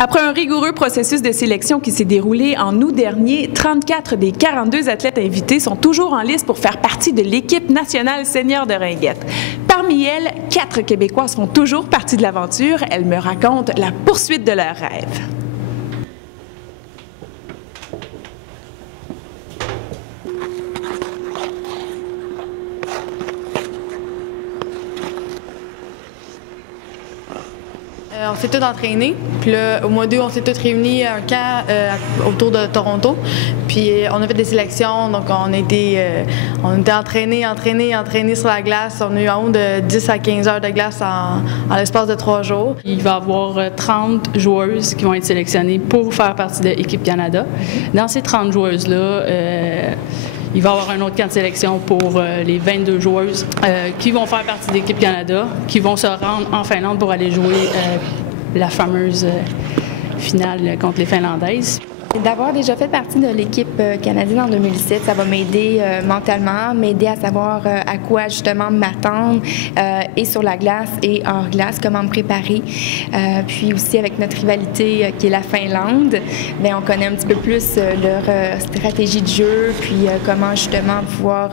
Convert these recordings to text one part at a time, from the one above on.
Après un rigoureux processus de sélection qui s'est déroulé en août dernier, 34 des 42 athlètes invités sont toujours en liste pour faire partie de l'équipe nationale senior de ringuette. Parmi elles, 4 Québécoises font toujours partie de l'aventure. Elles me racontent la poursuite de leurs rêves. On s'est tous entraînés. Puis là, au mois d'août, on s'est tous réunis à un camp autour de Toronto. Puis on a fait des sélections. Donc on était entraînés sur la glace. On a eu en haut de 10 à 15 heures de glace en l'espace de 3 jours. Il va y avoir 30 joueuses qui vont être sélectionnées pour faire partie de l'équipe Canada. Dans ces 30 joueuses-là, il va y avoir un autre camp de sélection pour les 22 joueuses qui vont faire partie de l'équipe Canada, qui vont se rendre en Finlande pour aller jouer la fameuse finale contre les Finlandaises. D'avoir déjà fait partie de l'équipe canadienne en 2017, ça va m'aider mentalement, m'aider à savoir à quoi justement m'attendre et sur la glace et hors glace, comment me préparer. Puis aussi avec notre rivalité qui est la Finlande, bien, on connaît un petit peu plus leur stratégie de jeu, puis comment justement pouvoir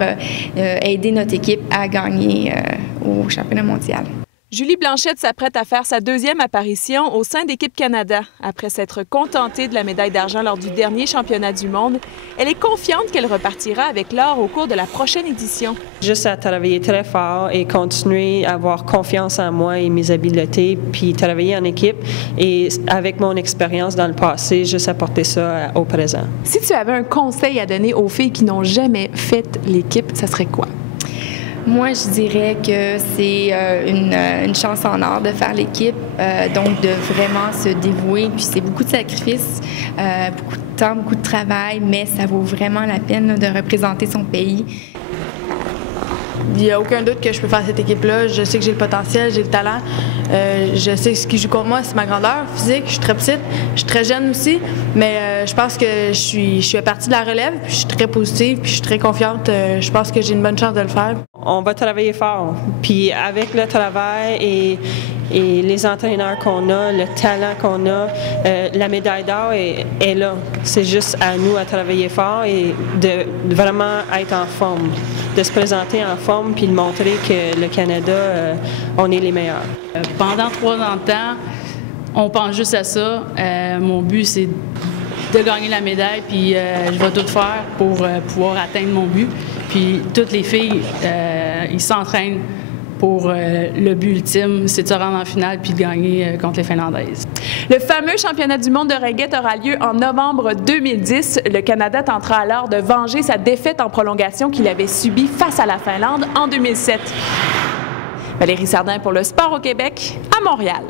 aider notre équipe à gagner au championnat mondial. Julie Blanchette s'apprête à faire sa deuxième apparition au sein d'Équipe Canada. Après s'être contentée de la médaille d'argent lors du dernier championnat du monde, elle est confiante qu'elle repartira avec l'or au cours de la prochaine édition. Juste à travailler très fort et continuer à avoir confiance en moi et mes habiletés, puis travailler en équipe et avec mon expérience dans le passé, juste apporter ça au présent. Si tu avais un conseil à donner aux filles qui n'ont jamais fait l'équipe, ça serait quoi? Moi, je dirais que c'est une chance en or de faire l'équipe, donc de vraiment se dévouer. Puis c'est beaucoup de sacrifices, beaucoup de temps, beaucoup de travail, mais ça vaut vraiment la peine là, de représenter son pays. Il n'y a aucun doute que je peux faire cette équipe-là. Je sais que j'ai le potentiel, j'ai le talent. Je sais que ce qui joue contre moi, c'est ma grandeur physique. Je suis très petite, je suis très jeune aussi, mais je pense que je suis partie de la relève. Puis je suis très positive, puis je suis très confiante. Je pense que j'ai une bonne chance de le faire. On va travailler fort. Puis avec le travail et les entraîneurs qu'on a, le talent qu'on a, la médaille d'or est là. C'est juste à nous à travailler fort et de vraiment être en forme, de se présenter en forme puis de montrer que le Canada, on est les meilleurs. Pendant 3 ans de temps, on pense juste à ça. Mon but, c'est de gagner la médaille, puis je vais tout faire pour pouvoir atteindre mon but. Puis toutes les filles, ils s'entraînent pour le but ultime, c'est de se rendre en finale puis de gagner contre les Finlandaises. Le fameux championnat du monde de ringuette aura lieu en novembre 2010. Le Canada tentera alors de venger sa défaite en prolongation qu'il avait subie face à la Finlande en 2007. Valérie Sardin pour le Sport au Québec, à Montréal.